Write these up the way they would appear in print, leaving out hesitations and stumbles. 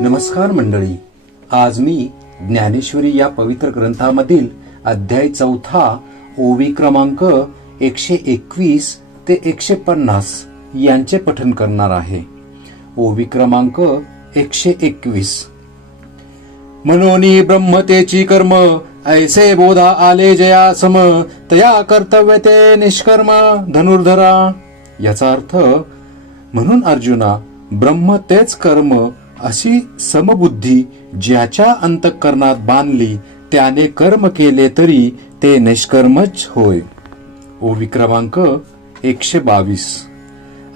नमस्कार मंडळी, आज मी ज्ञानेश्वरी या पवित्र ग्रंथामधील अध्याय 4 ओवी क्रमांक 121 ते 150 यांचे पठन करणार आहे. ओवी क्रमांक 121. मनोनी ब्रह्मतेची कर्म ऐसे बोधा आले जया सम, तया कर्तव्य ते निष्कर्म धनुर्धरा. याचा अर्थ, म्हणून अर्जुना, ब्रह्म तेच कर्म अशी समबुद्धी ज्याच्या अंतःकरणात बांधली त्याने कर्म केले तरी ते निष्कर्मच होय. ओवी क्रमांक 122.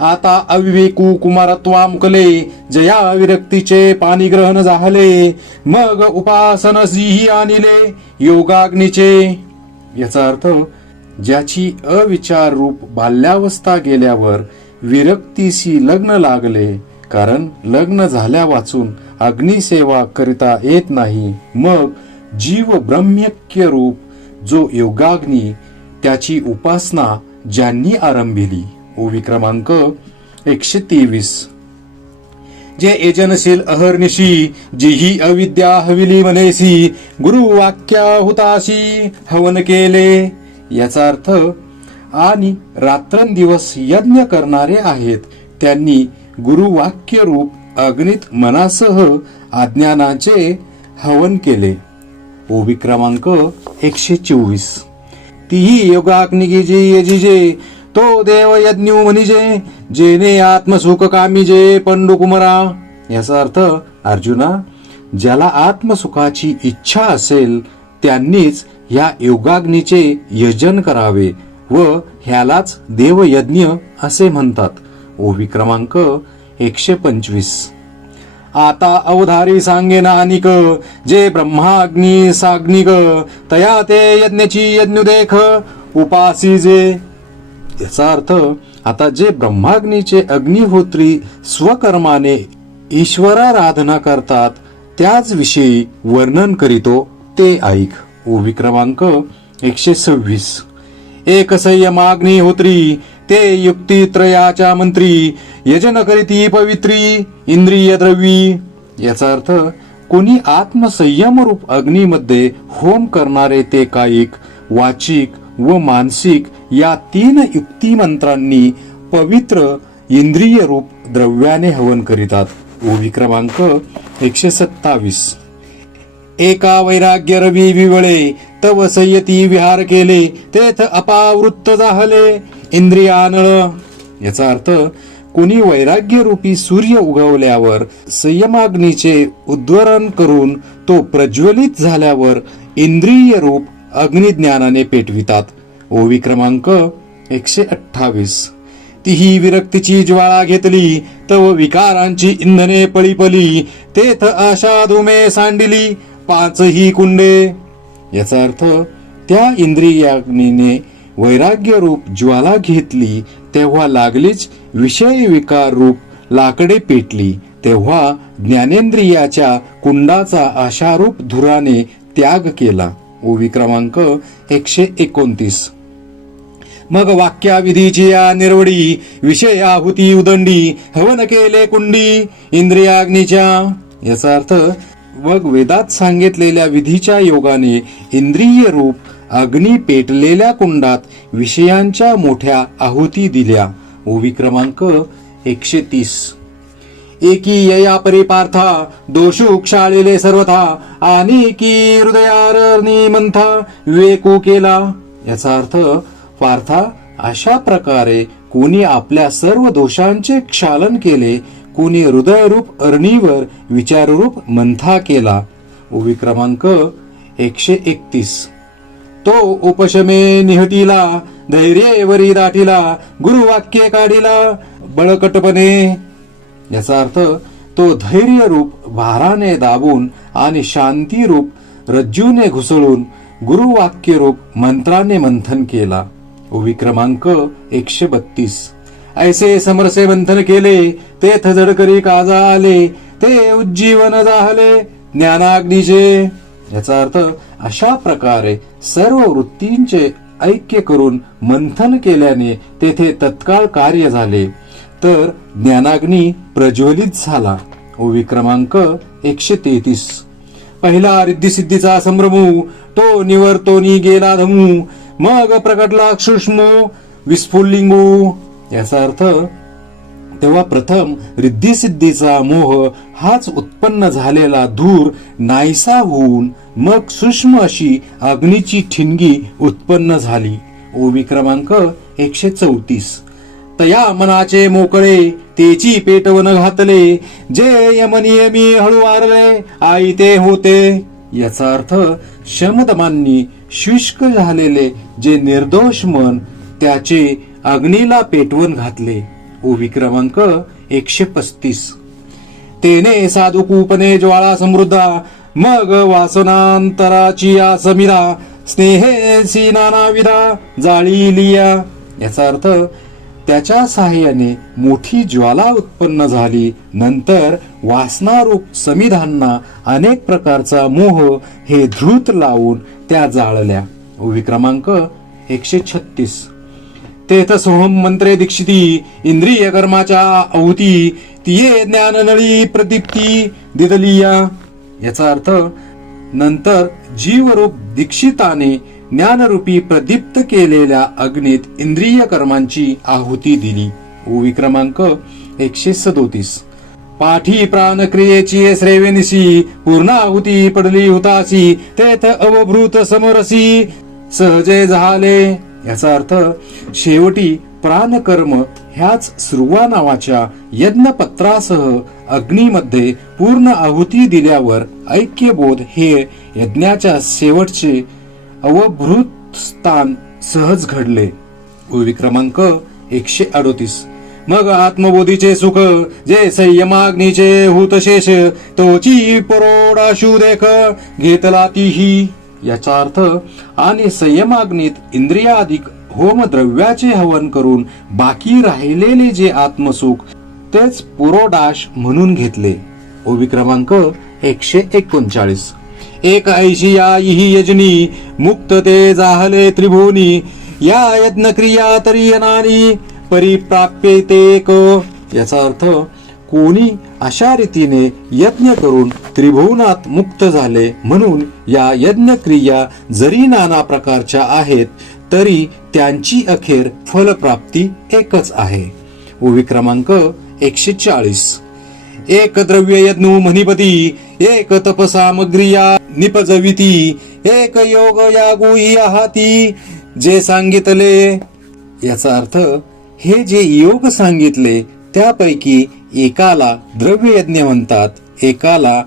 आता अविवेकू कुमारत्वामुकले, जया विरक्तीचे पाणीग्रहण झाले, मग उपासनसीही आणिले योगाग्नीचे. याचा अर्थ, ज्याची अविचार रूप बाल्यावस्था गेल्यावर विरक्तीशी लग्न लागले, कारण लग्न झाल्या वाचून अग्निसेवा करिता येत नाही, मग जीव ब्रह्मैक्य रूप जो योगाग्नी त्याची उपासना ज्यांनी आरंभिली. ओवी क्रमांक 123. जे एजनशील अहर्निशी, जीही अविद्या हविली मनेसी, गुरुवाक्या हुताशी हवन केले. याचा अर्थ, आणि रात्रंदिवस यज्ञ करणारे आहेत त्यांनी गुरुवाक्य रूप अग्नीत मनासह अज्ञानाचे हवन केले. ओवी क्रमांक 124. तीही योगाग्निजी यजिजे, तो देव यज्ञू म्हणिजे, जेने आत्मसुख कामीजे पंडू कुमरा. याचा अर्थ, अर्जुना, ज्याला आत्मसुखाची इच्छा असेल त्यांनीच ह्या योगाग्नीचे यजन करावे व ह्यालाच देवयज्ञ असे म्हणतात. ओवी क्रमांक 125. आता अवधारी सांगेन अनिक, जे ब्रह्माग्नी साग्निक, तया ते यज्ञची यज्ञ देख उपासी जे. याचा अर्थ, आता जे ब्रह्माग्नीचे अग्निहोत्री स्वकर्माने ईश्वराराधना करतात त्याच विषयी वर्णन करीतो ते ऐक. ओवी क्रमांक 126. एक संयमाग्निहोत्री, ते युक्ती त्रयाच्या मंत्री, यजन करीती पवित्री इंद्रिय द्रवी. याचा अर्थ, कोणी आत्मसंयम रूप अग्नीमध्ये होम करणारे ते कायिक, वाचिक व मानसिक या 3 युक्ती मंत्रांनी पवित्र इंद्रिय रूप द्रव्याने हवन करीतात. ओवी क्रमांक 127. एका वैराग्य रवी विवळे, तव संयती विहार केले, तेथ अपावृत्त झाले इंद्रियानळ. याचा अर्थ, कोणी वैराग्य रूपी सूर्य उगवल्यावर संयमाग्नीचे उद्वरण करून तो प्रज्वलित झाल्यावर इंद्रिय रूप अग्निज्ञानाने पेटवितात. ओवी क्रमांक 128. तीही विरक्तीची ज्वाळा घेतली, तव विकारांची इंधने पळीपली, तेथ आशा धुमे सांडिली 5ही कुंडे. याचा अर्थ, त्या इंद्रियाग्नीने वैराग्य रूप ज्वाला घेतली तेव्हा लागलीच विषय विकार रूप लाकडे पेटली, तेव्हा ज्ञानेंद्रियाच्या कुंडाचा आशारूप धुराने त्याग केला. ओवी क्रमांक 129. मग वाक्याविधीची या निर्वडी, विषय आहुती उदंडी, हवन केले कुंडी इंद्रियाग्नीच्या. याचा अर्थ, मग वेदात सांगितलेल्या विधीच्या योगाने इंद्रिय रूप अग्नी पेटलेल्या कुंडात विषयांच्या मोठ्या आहुती दिल्या. ओवी क्रमांक 130. एकी यया परिपार्था, दोषु क्षाळिले सर्वथा, आणि की हृदयारणी मंथा विवेकू केला. याचा अर्थ, पार्था, अशा प्रकारे कोणी आपल्या सर्व दोषांचे क्षालन केले, कोणी हृदयरूप अरणीवर विचाररूप मंथा केला. ओवी क्रमांक 131. तो उपशमे निहटीला, धैर्येवरी दाटीला, गुरुवाक्ये काढिला बळकटपणे. याचा अर्थ, तो धैर्य रूप भाराने दाबून आणि शांती रूप रज्जूने घुसळून गुरुवाक्य रूप मंत्राने मंथन केला. ओवी क्रमांक 132. ऐसे समरसे मंथन केले, तेथ जडकरी काजा आले, ते उज्जीवन झाले ज्ञानाग्नीचे. याचा अर्थ, अशा प्रकारे सर्व वृत्तींचे ऐक्य करून मंथन केल्याने तेथे तत्काळ कार्य झाले, तर ज्ञानाग्नी प्रज्वलित झाला. ओवी क्रमांक 133. पहिला रिद्धिसिद्धीचा संभ्रमू तो निवर्तोनी गेला धमू, मग प्रकटला सूक्ष्म विस्फुल्लिंगू. याचा अर्थ तेव्हा प्रथम रिद्धिसिद्धीचा मोह हाच उत्पन्न झालेला धूर नाहीसा होऊन मग सूक्ष्म अशी अग्नीची ठिणगी उत्पन्न झाली. ओवी क्रमांक 134. तया मनाचे मोकळे तेची पेटवन घातले, जे यमनियमी हळू वारले आई ते होते. याचा अर्थ शमदमांनी शुष्क झालेले जे निर्दोष मन त्याचे अग्नीला पेटवून घातले. ओवी क्रमांक 135. तेने साधुकूपने ज्वाळा समृद्धा, मग वासनांतराची या समिधा, स्नेहेसी नानाविधा जाळीलिया. याचा अर्थ त्याच्या साहाय्याने मोठी ज्वाला उत्पन्न झाली, नंतर वासनारूप समिधांना अनेक प्रकारचा मोह हे धृत लावून त्या जाळल्या. ओवी क्रमांक 136. तेथ सोहम मंत्रे दीक्षिती, इंद्रिय कर्माच्या आहुती, तिये ज्ञान नळी प्रदीप्ती दिदलिया. याचा अर्थ नंतर जीवरूप दीक्षिताने ज्ञानरूपी प्रदीप्त केलेल्या अग्नीत इंद्रिय कर्मांची आहुती दिली. ओवी क्रमांक 137. पाठी प्राणक्रियेची श्रेवेनिसी, पूर्णाहुती पडली हुतासी, तेथ अवभृत समरसी सहजे झाले. याचा अर्थ शेवटी प्राणकर्म ह्याच सुरुवा नावाच्या यज्ञपत्रासह अग्नीमध्ये पूर्ण आहुती दिल्यावर ऐक्यबोध हे यज्ञाच्या शेवटचे अवभृत स्थान सहज घडले. ओवी क्रमांक 138. मग आत्मबोधीचे सुख जे संयमाग्नीचे हुतशेष, तोची परोडाशू देख घेतला तीही. याचा अर्थ आणि संयमाग्नीत इंद्रियाधिक होमद्रव्याचे हवन करून बाकी राहिलेले जे आत्मसुख तेच पुरोडाश म्हणून घेतले. ओवी क्रमांक 139. एक ऐशी या इही यजनी, मुक्त ते जाहले त्रिभुवनी, या यज्ञ क्रिया तरियनानी परिप्राप्ये ते क. याचा अर्थ कोणी अशा रीतीने यज्ञ करून त्रिभुवनात मुक्त झाले, म्हणून या यज्ञ क्रिया जरी नाना प्रकारच्या आहेत तरी त्यांची अखेर फलप्राप्ती एकच आहे. ओवी क्रमांक 140. एक द्रव्य यज्ञू मणिपती, एक तपसामग्रिया निपजविती, एक योग यागुही आहाती जे सांगितले. याचा अर्थ हे जे योग सांगितले त्यापैकी एकाला द्रव्ययज्ञ म्हणतात, एकाला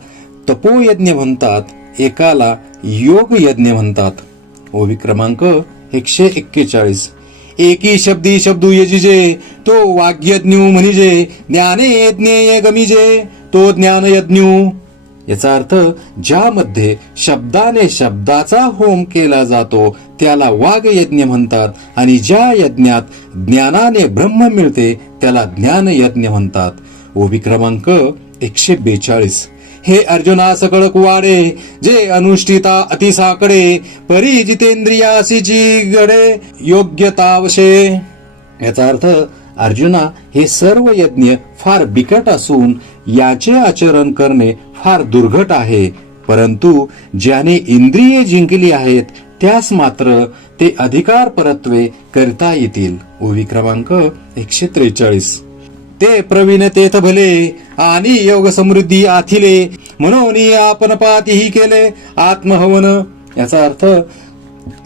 तपोयज्ञ म्हणतात, एकाला योग यज्ञ म्हणतात. ओवी क्रमांक 141. एकी शब्दी शब्दू यजिजे, तो वाग्यज्ञू म्हणिजे, ज्ञाने यज्ञेय गमिजे, तो ज्ञानयज्ञू. याचा अर्थ ज्यामध्ये शब्दाने शब्दाचा होम केला जातो त्याला वाग्यज्ञ म्हणतात, आणि ज्या यज्ञात ज्ञानाने ब्रह्म मिळते त्याला ज्ञानयज्ञ म्हणतात. ओवी क्रमांक 142. हे अर्जुना सकळ कुवाडे, जे अनुष्ठिता अतिसाकडे, परी जितेंद्रियासी जी गडे योग्यतावशे. याचा अर्थ अर्जुना हे सर्व यज्ञ फार बिकट असून याचे आचरण करणे फार दुर्घट आहे, परंतु ज्याने इंद्रिये जिंकली आहेत त्यास मात्र ते अधिकार परत्वे करता येतील. ओवी क्रमांक 143. ते प्रवीण तेथ भले, आणि योग समृद्धी आथिले, म्हणून आपण पातीही केले आत्महवन. याचा अर्थ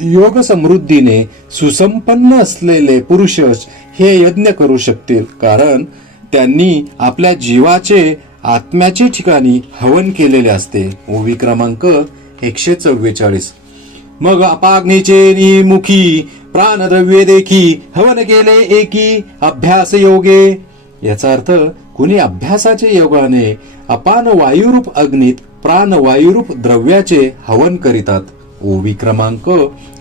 योग समृद्धीने सुसंपन्न असलेले पुरुषच हे यज्ञ करू शकतील, कारण त्यांनी आपल्या जीवाचे आत्म्याचे ठिकाणी हवन केलेले असते. ओवी क्रमांक 144. मग अपाग्नीचे निमुखी, प्राणद्रव्ये देखी, हवन केले एकी अभ्यास योगे. याचा अर्थ कुणी अभ्यासाचे योगाने अपान वायुरूप अग्नीत प्राणवायुरूप द्रव्याचे हवन करीतात. ओवी क्रमांक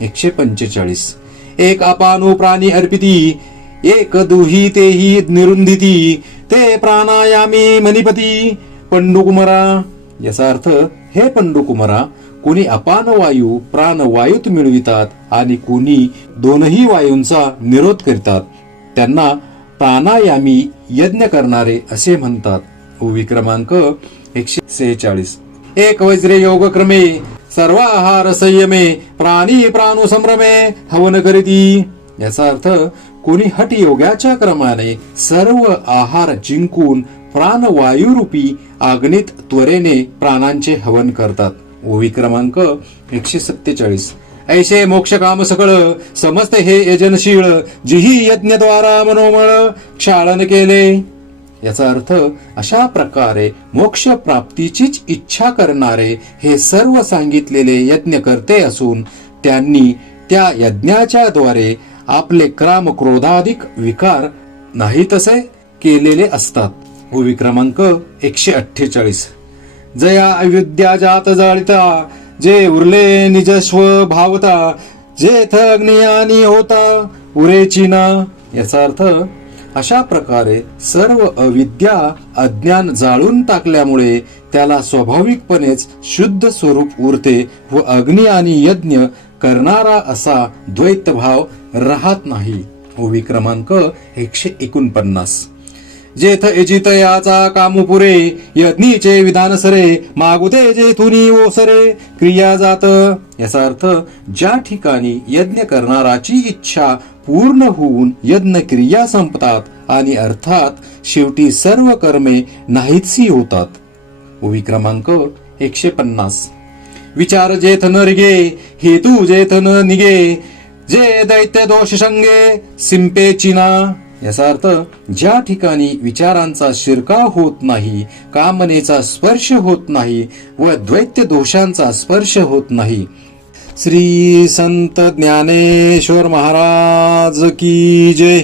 145. एक अपानो प्राणी अर्पिती, एक दुही तेही निरुंधिती, ते प्राणायामी मणिपती पंडुकुमरा. याचा अर्थ हे पंडुकुमरा, कोणी अपान वायू प्राणवायूत मिळवितात आणि कोणी दोनही वायूंचा निरोध करतात त्यांना प्राणायामी यज्ञ करणारे असे म्हणतात. ओवी क्रमांक 146. एक वज्रे योग क्रमे सर्वाहार संयमे प्राणी प्राणू संभ्रमे हवन करीती. याचा अर्थ कोणी हट योगाच्या क्रमाने सर्व आहार जिंकून प्राणवायुरूपी अग्नीत त्वरेने प्राणांचे हवन करतात. ओवी क्रमांक 147. ऐसे मोक्ष काम सकळ समस्त हे यजनशीळ जिही यज्ञद्वारा मनोमळ क्षाळन केले. याचा अर्थ अशा प्रकारे मोक्ष प्राप्तीचीच इच्छा करणारे हे सर्व सांगितलेले यज्ञ करते असून त्यांनी त्या यज्ञाच्या द्वारे आपले क्राम क्रोधाधिक विकार नाही तसे केलेले असतात. ओवी क्रमांक 148. जया अविद्या जात जाळिता जे उरले निजस्व भावता जेथ अग्नियानी होता उरेची ना. याचा अर्थ अशा प्रकारे सर्व अविद्या अज्ञान जाळून टाकल्यामुळे त्याला स्वाभाविकपणेच शुद्ध स्वरूप उरते व अग्नी आणि यज्ञ करणारा असा द्वैत भाव राहत नाही. ओवी क्रमांक 149. जेथ एजित याचा कामुपुरे यज्ञीचे विधान सरे मागुते जेथुनी ओसरे क्रिया जात. याचा अर्थ ज्या ठिकाणी यज्ञ करणाराची इच्छा पूर्ण होऊन यज्ञ क्रिया संपतात आणि अर्थात शेवटी सर्व कर्मे नाहीतशी होतात. ओवी क्रमांक 150. विचार जेथ न रिगे हेतू जेथ न निगे जे दैत्य दोष संगे सिंपे चिना. याचा अर्थ ज्या ठिकाणी विचारांचा शिरकाव होत नाही, कामनेचा स्पर्श होत नाही व द्वैत्य दोषांचा स्पर्श होत नाही. श्री संत ज्ञानेश्वर महाराज की जय.